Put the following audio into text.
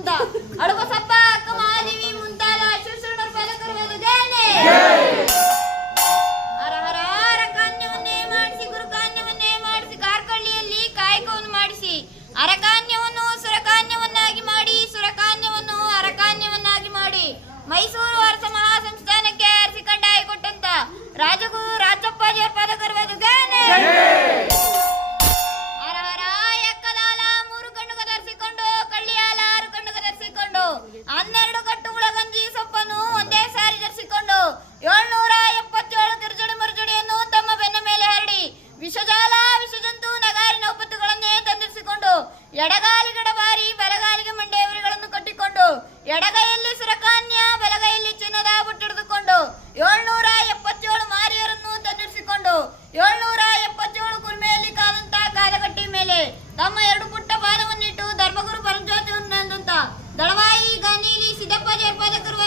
ಮುಂದ ಅಡುಗ ಸಪ್ಪ ಅಕ್ಕ ಮಹಾದೇವಿ ಮುಂತಾದ ಶಿವಶರಣರ ಪಾಲಕರು ಗಾನೆ ಹರ ಹರ ಹರ ಕಾನ್ಯವನ್ನೇ ಮಾಡಿಸಿ ಗುರುಕಾನ್ಯವನ್ನೇ ಮಾಡಿಸಿ ಕಾರ್ಕಳ್ಳಿಯಲ್ಲಿ ಕಾಯಕವನ್ನು ಮಾಡಿಸಿ ಅರಕಾನ್ಯವನ್ನು ಸುರಕಾನ್ಯವನ್ನಾಗಿ ಮಾಡಿ ಸುರಕಾನ್ಯವನ್ನು ಅರಕಾನ್ಯವನ್ನಾಗಿ ಮಾಡಿ ಮೈಸೂರು ಅರಸ ಮಹಾಸಂಸ್ಥಾನಕ್ಕೆ ಅರಸಿ ಕಂಡಾಯ ಕೊಟ್ಟಂತ ರಾಜಗುರು ರಾಜಪ್ಪಾಜಿಯ ಪಾಲಕರು ಗಾನೆ ಹರ ಹರ ಎಕ್ಕಲಾಲ 3 ಕಣ್ಣು ಕದರ್ಸಿಕೊಂಡು ಕಳ್ಳಿಯಾಲ 6 ಕಣ್ಣು ಕದರ್ಸಿಕೊಂಡು 12 ಕಟ್ಟು ಉಳಗಂಜಿ ಸೊಪ್ಪನ್ನು ಒಂದೇ ಸಾರಿ ಧರಿಸಿಕೊಂಡು 777 ತಿರುಜುಡಿ ಮರುಜುಡಿಯನ್ನು ತಮ್ಮ ಬೆನ್ನ ಮೇಲೆ ಹರಡಿ ವಿಷಜಾಲ ವಿಷಜಂತು ನಗಾರಿ ನೌಪತ್ತುಗಳನ್ನೇ ತಂದಿರಿಸಿಕೊಂಡು ಎಡಗಾಲಿಗಡ ಬಾರಿ ಬಲಗಾಲಿಗೆ ಮಂಡೆಯವರಿಗಳನ್ನು ಕಟ್ಟಿಕೊಂಡು ಎಡಗೈಯಲ್ಲಿ ಸುರಕಾನ್ಯ ಬಲಗೈಯಲ್ಲಿ ಚಿನ್ನದ ಬುಟ್ಟಿಡಿದುಕೊಂಡು 777 ಮಾರಿಯರನ್ನು ತಂದಿರಿಸಿಕೊಂಡು 777 ಕುಲ್ಮೆಯಲ್ಲಿ ಕಾದಂತ ಕಾಲಗಟ್ಟಿ ಮೇಲೆ ತಮ್ಮ 2 ಪುಟ್ಟ ಪಾದವನ್ನಿಟ್ಟು ಧರ್ಮಗುರು ಪರಂಜ್ಯೋತಿಯನ್ನೆಂದಂತ ದಳವಾಯಿ ಗಾನೀಲಿ ಸಿದ್ದಪ್ಪ ಜಯಪಾದಕರು